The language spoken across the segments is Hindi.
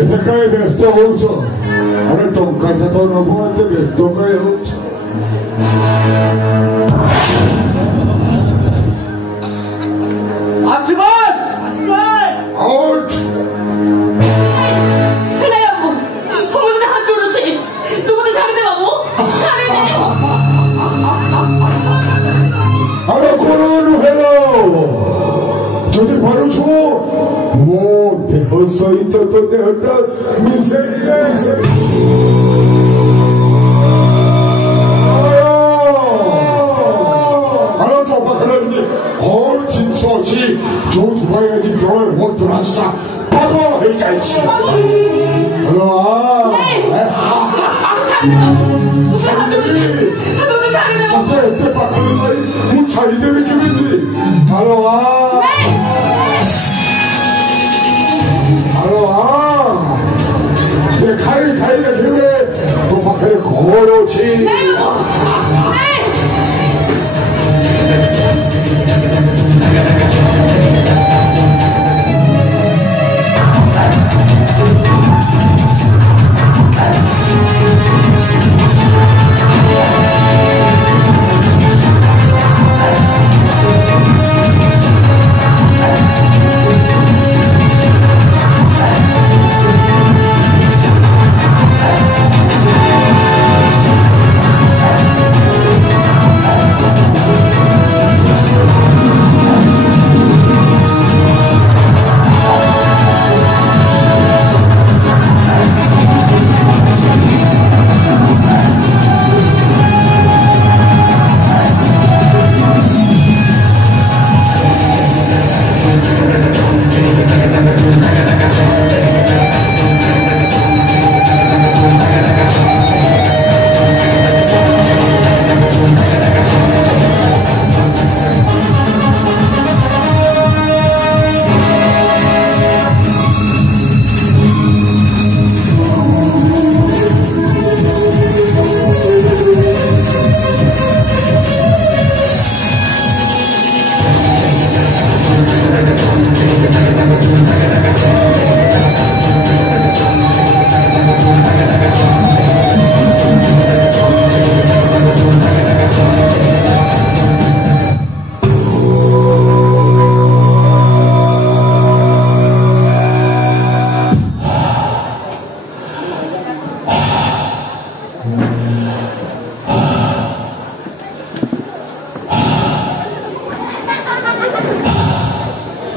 ଏତେ କାହିଁ ବ୍ୟସ୍ତ ହଉଛ? ଆରେ ଟଙ୍କାଟା ତ ନବ, ଏତେ ବ୍ୟସ୍ତ କାହିଁ ହଉଛ? যদি পারুছো ମୋ ଦେହ ସହିତ ତୋ ଦେହଟା ମିଶେଇ ତୋ ପାଖରେ କଣ ଜିନିଷ ଅଛି ଯୋଉଥିପାଇଁ ଆଜି ପ୍ରଳୟ ମୋର ରାସ୍ତା ପାଗଳ ହେଇଯାଇଛି? ମତେ ଏତେ ପାଖରେ ଯାଇ ମୁଁ ଛାଡ଼ିଦେବି କେମିତି? ଖାଇ ଖାଇ ଦେଖିବେ ତୋ ପାଖରେ କଣ ଅଛି?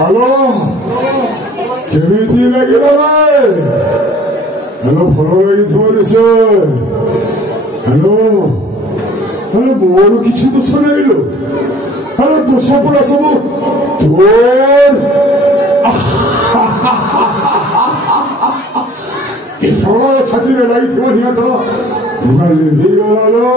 Hello? କେମିତି ଲାଗିଲା ଭାଇ? ହ୍ୟାଲୋ, ଭଲ ଲାଗିଥିବ ନିଶ୍ଚୟ। ହ୍ୟାଲୋ, ଆରେ ମୋର କିଛି ଦୋଷ ନାହିଁ ଲୋ। ଆରେ ଦୋଷ ପରା ସବୁ ତୋର। ଏ ପ୍ରଳୟ ଛାତିରେ ଲାଗିଥିବ ନିହାତ ହେଇଗଲା ଲୋ।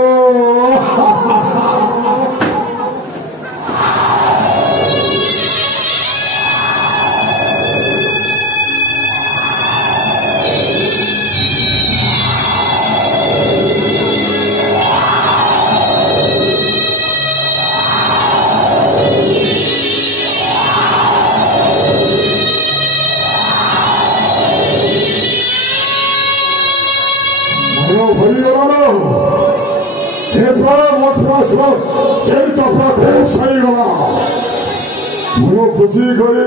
खुशी कर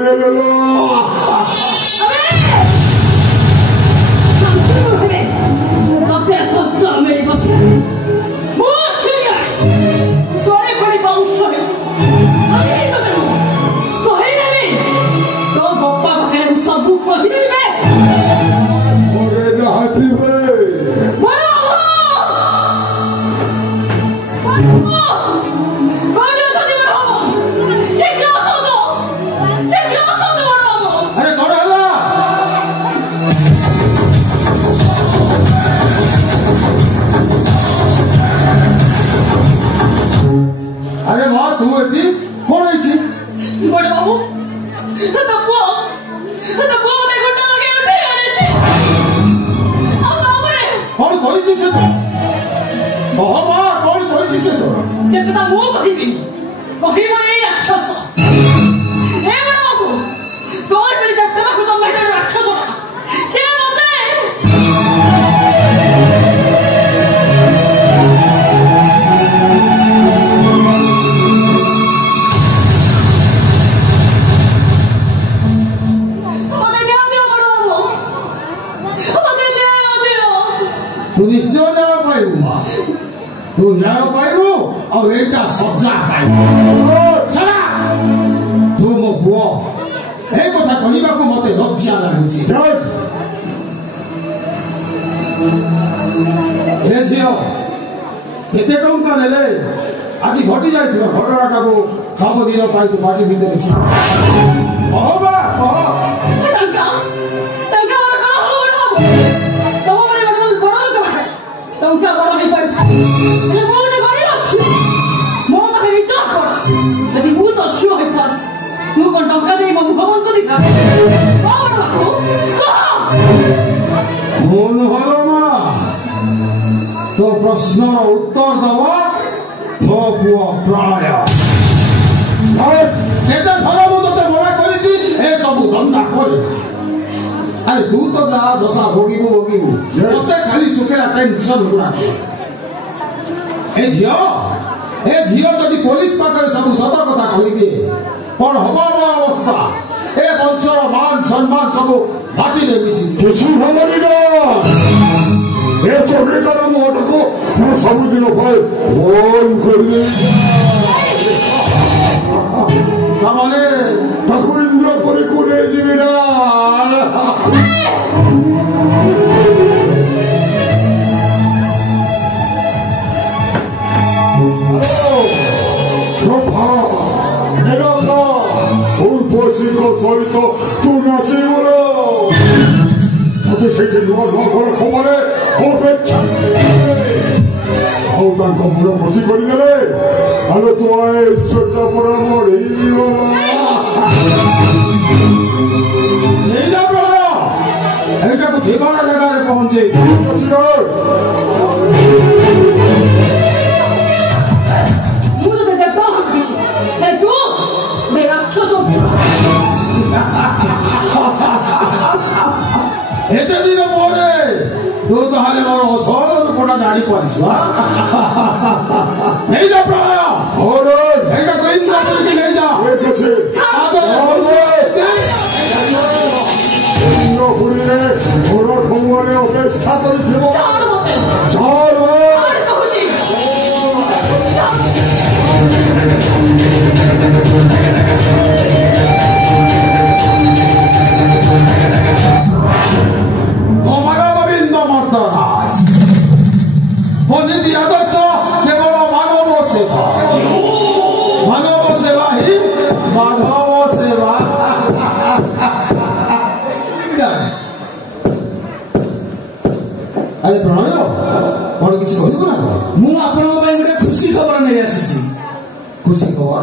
लज्जा पाई चला तू मो पुओ ए कथा कहबाकू मते लज्जा लाଗୁଛି ए झियो केते टंका नेले आज घटी जाइथिबा घटनाटाको सब दिन पाई तू पार्टी भितर छी ओबा टंका टंका होला तोरे बडल बडल का टंका बडल नहीं पाई ele मोने गरी अछि मो पाखे विचार कर यदि भूत अछि होता तू कोन टंका दे मो भवन को दिखा कोन बाबू मोन हलो मा तो प्रश्न उत्तर दवा मो पुओ प्राय केते थर मु तते मना करिछि ए सब धंदा कर अरे तू तो जा दशा भोगिबो मते खाली सुखेला टेंशन हुआ ए झियो जदि पुलिस पाकर सब सदा कथा कहि दे कोन हबा अवस्था ए वंशर मान सम्मान सब माटी ले मिसी किछु हमरी ना ए चोरी कर मोट को मु सब दिन भाई फोन करले कामाले ताकू इंद्र परी कोने जीविना सहित तू नाचिबो मते सेठी नुआ घर खबरे अपेक्षा ଆଉ ତାଙ୍କ ମୁଣ୍ଡ ବସି କରିଦେଲେ ଆଲୋ ତୁ ଈଶ୍ୱରଟା ପୁରା ମରିବ ନେଇଯା ପ୍ରଳୟ ଏଇଟାକୁ ଠିକଣା ଜାଗାରେ ପହଞ୍ଚେଇ ମୁଁ ତ ଦେଖ ହବି ଏ ତୁ ବେ ରାକ୍ଷସ ଏତେ ଦିନ ପରେ ତୁ ତାହେଲେ ମୋର ଅସଲ ରୂପଟା ଜାଣି ପାରିଛୁ ନେଇଯା ପ୍ରଳୟ ଏଇଟାକୁ ଇନ୍ଦ୍ର କରିକି ନେଇଯା ପୁରୀରେ ଘୋର ଖଙ୍ଗରେ ଅପେକ୍ଷା କରିଥିବ नीति आदर्श केवल मानव सेवा ही माधव सेवा अरे प्रणय कौन किसी कहू ना मु आपण गोटे खुशी खबर नहीं आसी खुशी खबर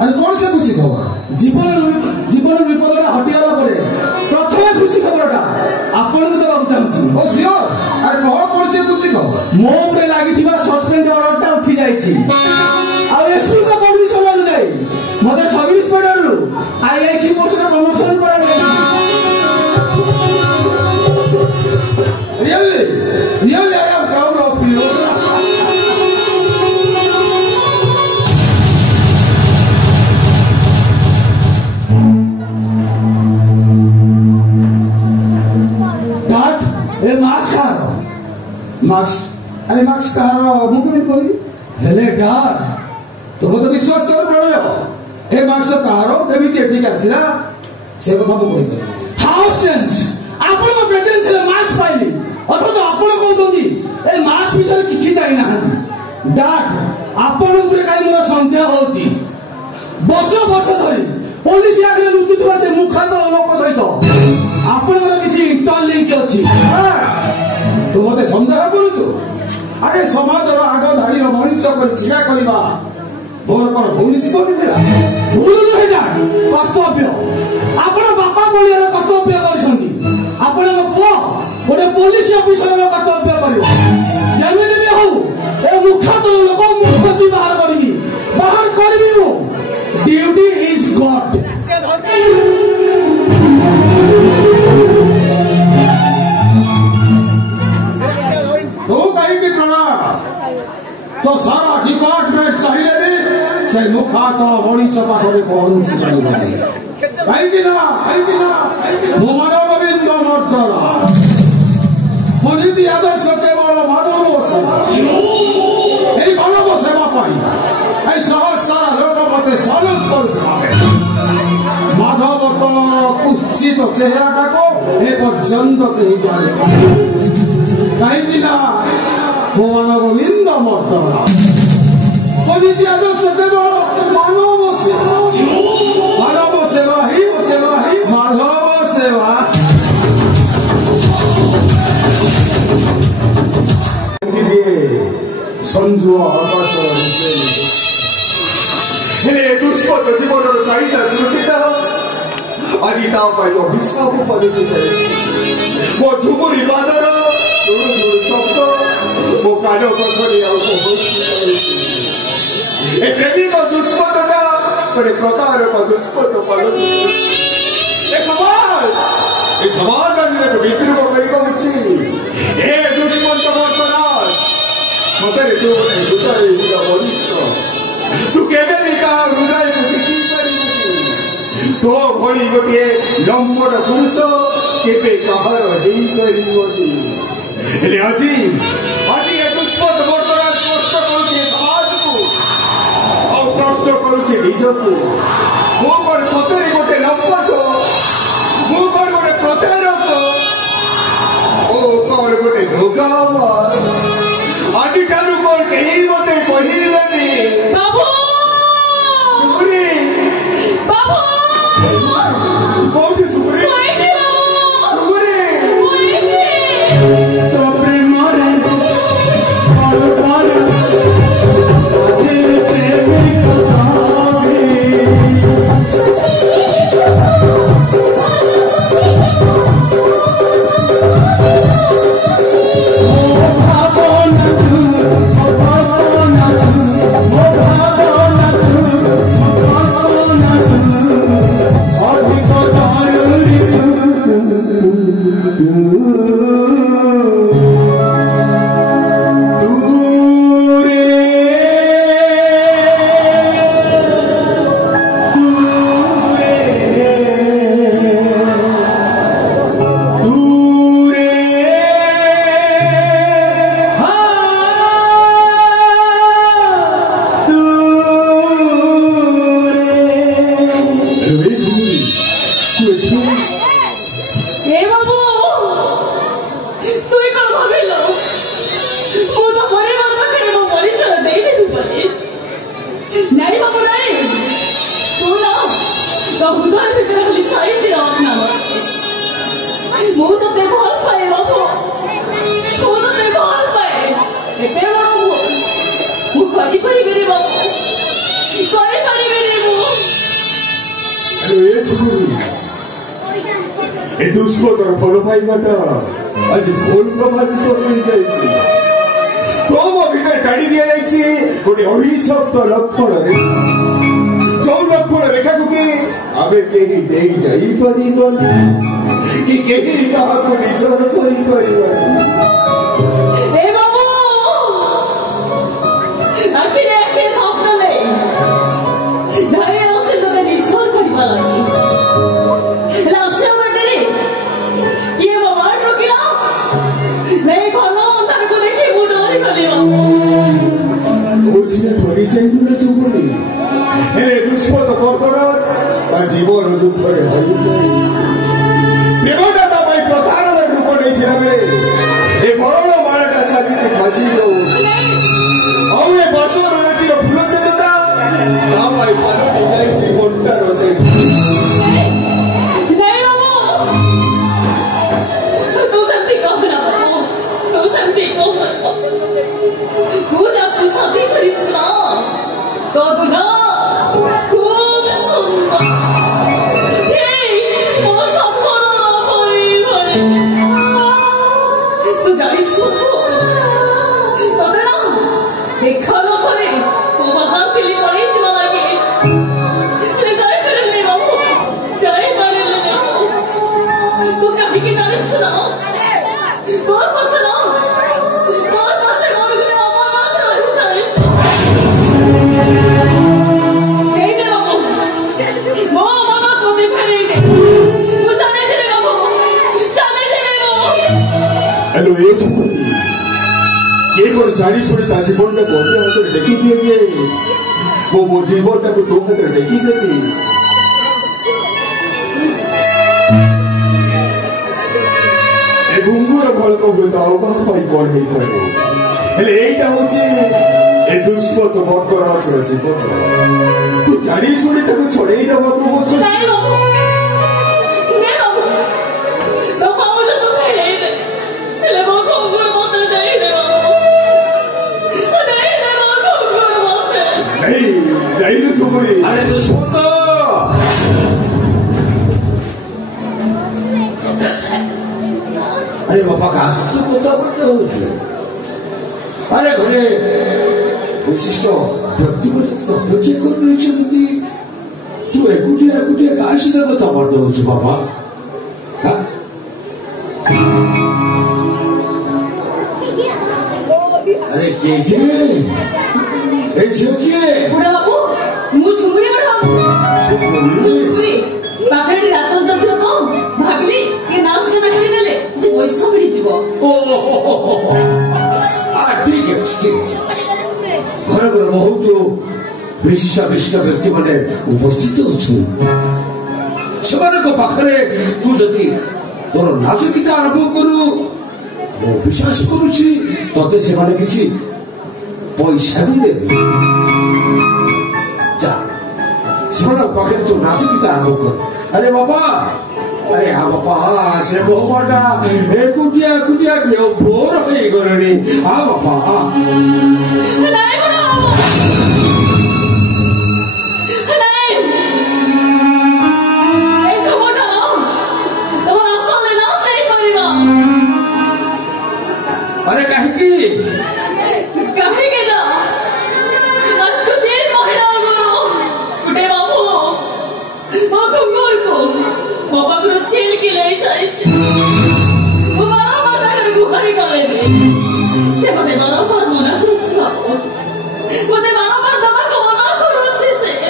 अरे कौन से खुशी खबर जीवन विपद हटिगला प्रथम खुशी खबरटा आपको देवाक चाहूँ ओ सियोर अरे कह कौन से खुशी खबर मो उपरे लागि सस्पेंड ऑर्डरटा उठी जाइछि आ एसपी का परमिशन अनुसार मते सब इंस्पेक्टर रु आईआईसी पोस्ट प्रमोशन करा जाइछि really I am proud of you marks अरे मार्क्स कहार मु केमिति कहबी हेले डार तो मते विश्वास कर प्रणय ए मार्क्स कहार केमिति ठीक आसिला से कथा मु कहबी हाउ सेंस आपण को प्रेजेंस ले मार्क्स पाइली अथवा तो आपण कहउछंदी ए मार्क्स विषय किछि जानि ना डार आपण ऊपर काई मोर संदेह होची वर्ष धरि पुलिस आगले लुचुथुवा से मुखात लोक सहित आपनकर किछि इंटरलिंक अछि तू मते संदेह करूछु अरे समाजर आग धाड़ी मनुष्य कर छिड़ा करवा मोर कौन भूल शिखा भूल नुहेटा कर्तव्य आपण बापा बलियार कर्तव्य करछंती आपण पुओ गोटे पुलिस ऑफिसर कर्तव्य करियो जेमिति भी हो ए मुखात लोक मुखति बाहर करबी मु ड्यूटी इज गॉड तो सारा डिपार्टमेंट चाहिए से मुखा तो मनीष पाखे पहुंची कहीं मु मानवबिंद मर्दरा नीति आदर्श केवल मानव सेवा मानव सेवा ନିଶ୍ଚିତ ଚେହେରାଟାକୁ ଏ ପର୍ଯ୍ୟନ୍ତ କେହି ଜାଣି କାହିଁକି ନା ଭୁବନ ଗୋବିନ୍ଦ ମର୍ଦ୍ଦନ ପରିତ୍ୟାଗ ସେତେବେଳେ ମାନବ ସେବା ହିଁ ମାଧବ ସେବା ସଞ୍ଜୁଆ ଆକାଶ ହେଲେ ଦୁଷ୍ପଦ ଜୀବନର ସାଇଟା ସୁରକ୍ଷିତ ଆଜି ତା ପାଇଁ ଅଭିଶାପ ପରିଚିତ ମୋ ଝୁମୁରି ବାଦର ଶବ୍ଦ ମୋ କାନ ପାଖରେ ଆଉ ଏ ପ୍ରେମିକ ଦୁଷ୍ପଦଟା ଗୋଟେ ପ୍ରତାରକ ଦୁଷ୍ପଦ ପାଲନ ଏ ସମାଜ ଆଜି ବିଦ୍ରୋହ କରିବା ଉଚିତ ଏ ଦୁଷ୍ପଦ ବର୍ତ୍ତମାନ ସତରେ ତୁ ଗୋଟେ ହୃଦୟ ବରିଷ୍ଠ ତୁ କେବେ ବି କାହା ହୃଦୟକୁ ଶିଖି ପାରିବୁନି ତୋ ଭଳି ଗୋଟିଏ ଲମ୍ବର ପୁରୁଷ କେବେ କାହାର ହେଇପାରିବନି ହେଲେ ଆଜି ଏ ଦୁଷ୍ପଦ ବର୍ତ୍ତମାନ ସ୍ପଷ୍ଟ କରୁଛି ସମାଜକୁ ଆଉ ପ୍ରଶ୍ନ କରୁଛି ନିଜକୁ ମୁଁ କଣ ସତରେ ଗୋଟେ ଲମ୍ବଟ ମୁଁ କଣ ଗୋଟେ ପ୍ରତାରକ ଓ କଣ ଗୋଟେ ଧୋକାବାଜ ଆଜିଠାରୁ କଣ କେହି ମୋତେ କହିବେନି କୋଉଠି ଚୁପୁରି ଏ ଦୁଷ୍ପଦର ଭଲ ପାଇବାଟା ଆଜି ଭୁଲ ପ୍ରଭାବିତ ହୋଇଯାଇଛି ତମ ଭିତରେ ଟାଣି ଦିଆଯାଇଛି ଗୋଟେ ଅଭିଶପ୍ତ ଲକ୍ଷଣରେ ଯୋଉ ଲକ୍ଷଣ ରେଖାକୁ କି ଆମେ କେହି ନେଇ ଯାଇପାରିବାନି କି କେହି କାହାକୁ ନିଜର କରିପାରିବାନି ହେଲେ ଦୁଷ୍ପଦ ବର୍ତ୍ତମାନ ତା ଜୀବନ ଯୁଦ୍ଧରେ ହରିଯାଏ ପ୍ରେମଟା ତା ପାଇଁ ପ୍ରତାରଣା ରୂପ ନେଇଥିଲା ବେଳେ ଏ ମରଣ ମାଳଟା ସାଜିଛି ଫାସି ଦଉ ଆଉ ଏ ବସର ନଦୀର ଫୁଲ ସେଟା ତା ପାଇଁ ପାଲଟି ଯାଇଛି କଣ୍ଟାର ସେ ଜାଣି ଶୁଣି ତା ଜୀବନଟାକୁ ଅନ୍ୟ ହାତରେ ଟେକି ଦିଏ ଯେ ମୁଁ ମୋ ଜୀବନଟାକୁ ତୋ ହାତରେ ଟେକି ଦେବି ଘୁଙ୍ଗୁର ଫଳକ ହୁଏତ ଆଉ କାହା ପାଇଁ କଣ ହେଇପାରେ ହେଲେ ଏଇଟା ହଉଛି ଏ ଦୁଷ୍ମତ ବର୍ତ୍ତରାଜର ଜୀବନ ତୁ ଜାଣି ଶୁଣି ତାକୁ ଛଡେଇ ନେବାକୁ ଯାଇଲୁ ଚୁପୁରି ଆରେ ଦୁଷ୍ମତ अरे बाबा कहा तू कथाबार्ता होଛୁ अरे घरे विशिष्ट व्यक्ति अपेक्षा कर रही तू एकुटिया कहा सहित कथाबार्ता होଛୁ बाबा अरे के ए झियो के बुढ़ा बाबू मु झुमरी बुढ़ा बाबू झुमरी पाखड़ी राशन चलছিল তো ভাবিলি ये नाव से ना खरीद ले पैसा मिली দিব ओ आ ठीक है घर घर बहुत विशिष्ट व्यक्ति माने उपस्थित अछु सेमानक पाखरे तू जति तोर नाच गीत आरंभ करू मो विश्वास करूची तते सेमाने किछि पैसा भी देबे जा सेमानक पाखरे तू नाच गीत आरंभ कर अरे बाबा अरे हाँ बापा से बहुमाटा एकुटिया बोर हो गई हाँ बापा अरे कहीं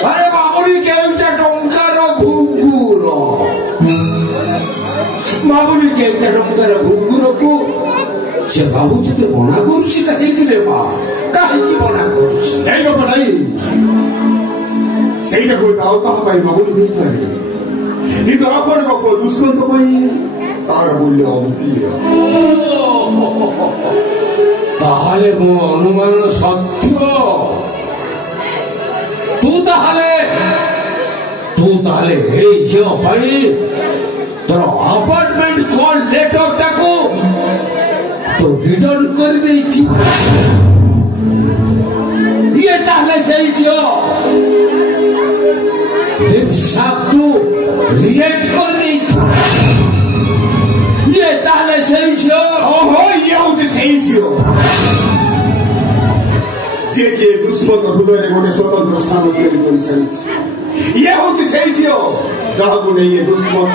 अरे बाबुनी केउटा टंकार घुंगुर बाबुनी केउटा टंकार घुंगुर को से बाबू तते मना करूची काहेकि रे बा काहेकि मना करूची ei no por ahí ସେଇଟା କୋଉ ଦାଉ କାହା ପାଇଁ ବାବୁନି ହେଇପାରେ କିନ୍ତୁ ଆପଣଙ୍କ ଦୁଷ୍ମନ୍ତ ପାଇଁ ତାର ମୂଲ୍ୟ ଅମୂଲ୍ୟ ताहले मो अनुमान सत्य तू ताहले हे जो भाई तोर अपार्टमेंट कॉल लेटर टाको तो रिटर्न कर देती ये ताहले सही जो हिसाब तू रिएक्ट कर देती ये ताहले सही जो ଓହୋ ଇଏ ହଉଛି ସେଇ ଝିଅ ଯିଏକି ଦୁଷ୍ମନ୍ତ ହୃଦୟରେ ଗୋଟେ ସ୍ୱତନ୍ତ୍ର ସ୍ଥାନ ତିଆରି କରିସାରିଛି ଇଏ ହଉଛି ସେଇ ଝିଅ ଯାହାକୁ ନେଇ ଏ ଦୁଷ୍ମନ୍ତ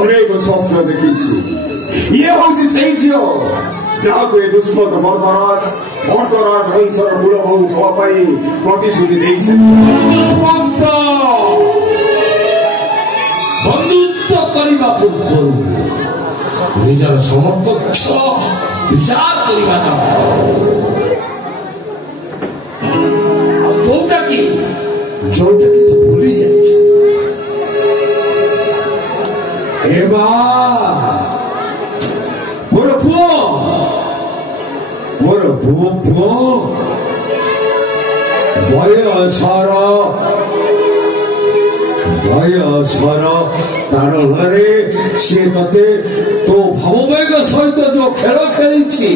ଅନେକ ସ୍ୱପ୍ନ ଦେଖିଛି ଇଏ ହଉଛି ସେଇ ଝିଅ ଯାହାକୁ ଏ ଦୁଷ୍ମନ୍ତ ମର୍ଦ୍ଦରାଜ ବଂଶର ମୂଳବୋହୂ ହେବା ପାଇଁ ପ୍ରତିଶ୍ରୁତି ଦୁଷ୍ମନ୍ତ ବନ୍ଧୁତ୍ୱ କରିବା ପୂର୍ବରୁ ନିଜର ସମକକ୍ଷ ବିଚାର କରିବା ଯୋଉଟା କି ତୁ ଭୁଲି ଯାଇଛୁ ଏ ମା ମୋର ପୁଅ ବୟସର ତାଡ଼ନାରେ ସେ ତତେ ତୋ ଭାବବେଗ ସହିତ ଯୋଉ ଖେଳ ଖେଳିଛି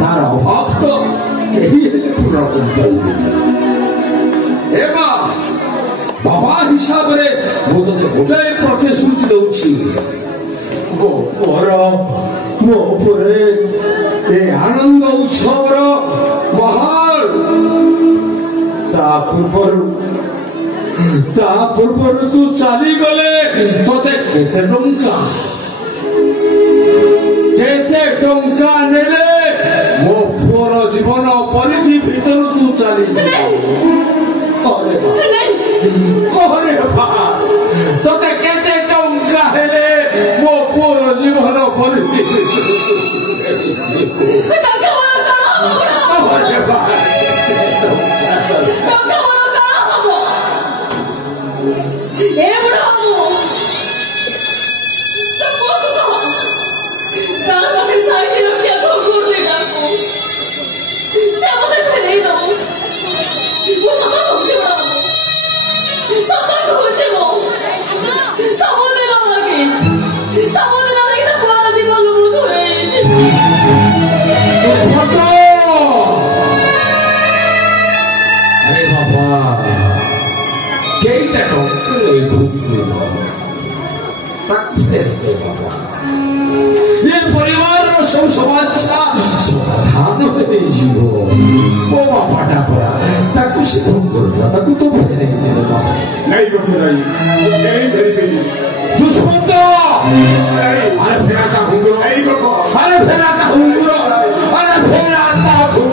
ତାର ଅଭାବ ତ କେହି ହେଲେ ପୂରଣ କରିପାରିବେନି ଏ ମା ବାବା ହିସାବରେ ମୁଁ ତତେ ଗୋଟାଏ ପ୍ରତିଶ୍ରୁତି ଦଉଛି ମୋ ଉପରେ ଏ ଆନନ୍ଦ ଉତ୍ସବର ମହାନ ତା ପୂର୍ବରୁ ତୁ ଚାଲିଗଲେ ତତେ କେତେ ଟଙ୍କା ନେଲେ ମୋ ପୁଅର ଜୀବନ ପରିଧି ଭିତରୁ ତୁ ଚାଲିଯିବୁ କହରେ ତତେ କେତେ ଟଙ୍କା ହେଲେ ମୋ ପୁଅର ଜୀବନ ପରିଧି ଭିତରୁ କେଇଟା ଟଙ୍କାରେ ଘୁମିବ ତାକୁ ଫେରିଦେ ବାବା ଏ ପରିବାରର ସବୁ ସମସ୍ୟା ସମାଧାନ ହେଇଯିବ ମୋ ବାପାଟା ପରା ତାକୁ ସେ ଭୁଲ ତାକୁ ତ ଫେରେଇ ଦେବେ ବାବା नहीं बंधु नहीं नहीं मेरी बेटी दुष्मंत अरे फेरा का हुंगुरो नहीं बको अरे फेरा का हुंगुरो अरे फेरा का हुंगुरो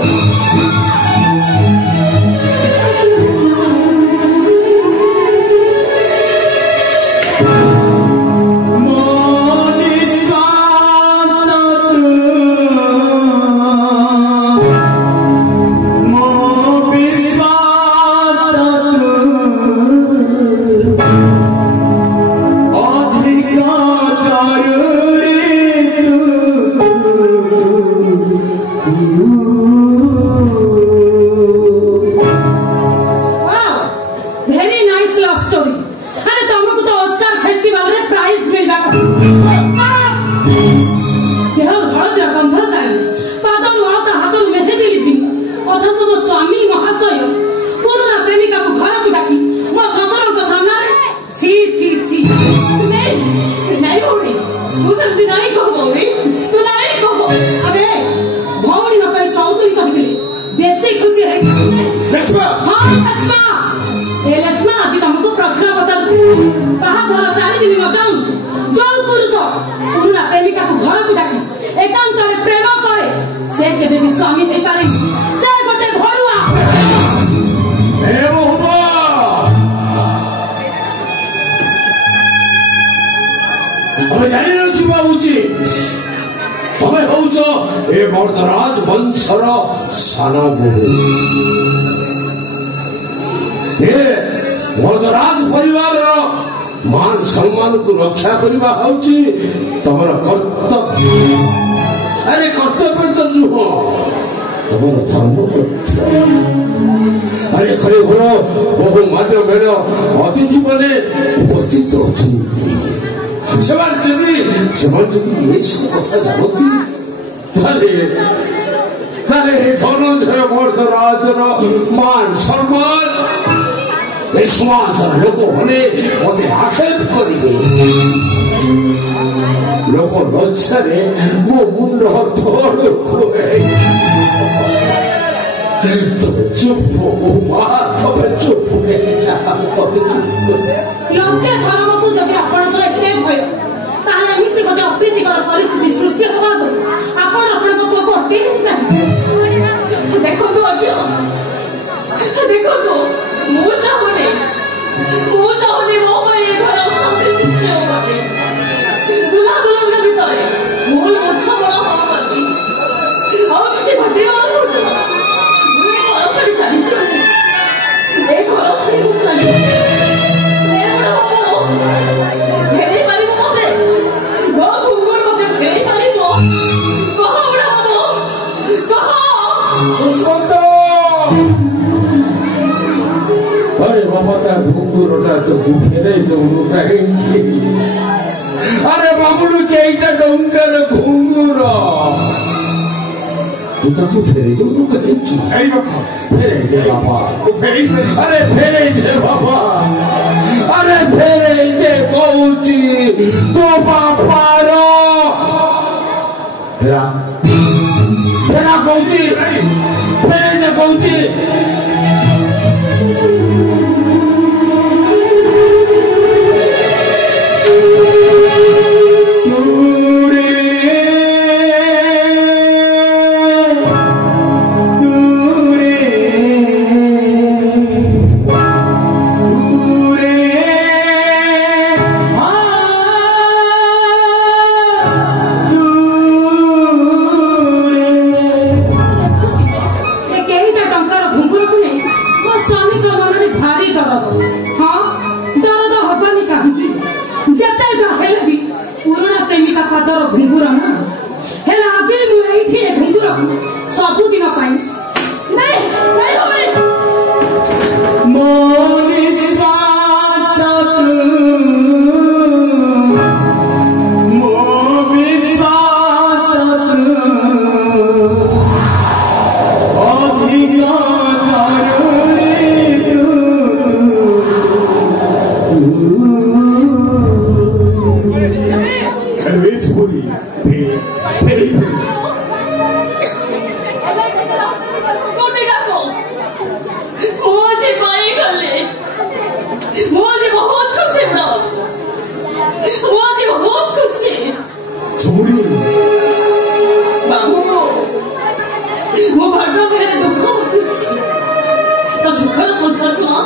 मर्दराज परिवार मान सम्मान को रक्षा करवा तुम कर्तव्य अरे कर्तव्य तो नुह तुम धर्म अरे खरे भल बहु मान्य मेर अतिथि मैंने उपस्थित अच्छा कथा जानती धनंजय मर्दराज मान सम्मान समाजर लोक मैंने मत आक्षेप करेंगे लोक लज्जारे मो मुंड तबे चुप हो तबे चुप लज्जा धर्म को जब आपणकर एते भय ताले एमिति गोटे अप्रीतिकर परिस्थिति सृष्टि होबा को आपण आपणको पुआ को हटे नहीं देखो तो अभियो देखो तो मो चाहने मो भाई घर अशांति सृष्टि होबा दुला दुला भीतर मोल अच्छा बड़ा हो करती और किसी घटे वाला घर छड़ी चली ए घर छड़ी चली फेरी मारी मते गो घुंगुर मते फेरी मारी मो कहो बड़ा मो कहो दुष्मंत अरे बाबा ता घुंगुरटा तो फेरे दउनु कहेंगे अरे बाबुडू केइटा डंकर घुंगुर तू ताको फेरे दउनु कहेंगे नहीं बको फेरे दे बाबा फेरी अरे फेरे दे बाबा अरे फेरे दे कहूची तो बापार फेरा फेरा कहूची फेरे दे कहूची घुंगुर ଚୋରି ବାବୁ ମୋ ଭାଗ୍ୟ ଦୁଃଖ ଉଠୁଛି ତା ସୁଖର ସଂସାରକୁ ନା